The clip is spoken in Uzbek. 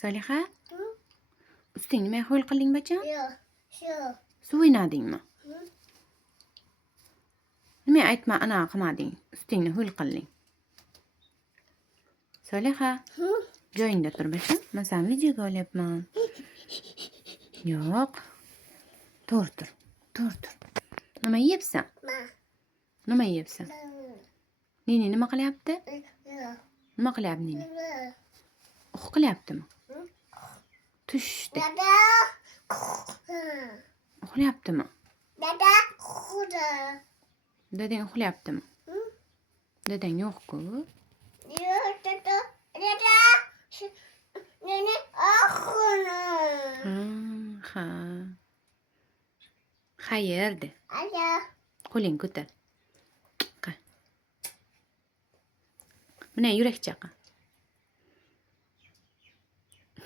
Soliha, ustingni nima ho'l qilding bacham? Yo'q. Suv o'ynadingmi? Nima aytma anaqa qilmading? Ustingni ho'l qilding. Soliha, joyingda tur bacham. Men seni videoga olyapman. Yo'q. Tur. Nima yeyapsan? Nima yeyapsan? Nini nima qilyapti? Nima qilyapti Nini? Uxlayaptimi? Tushdi. Uxlayaptimi? Dadang uxlayaptimi? Dadang yo'q-ku. Ha. Xayr de. Qo'ling ko'tar. Mana yurak chaqa.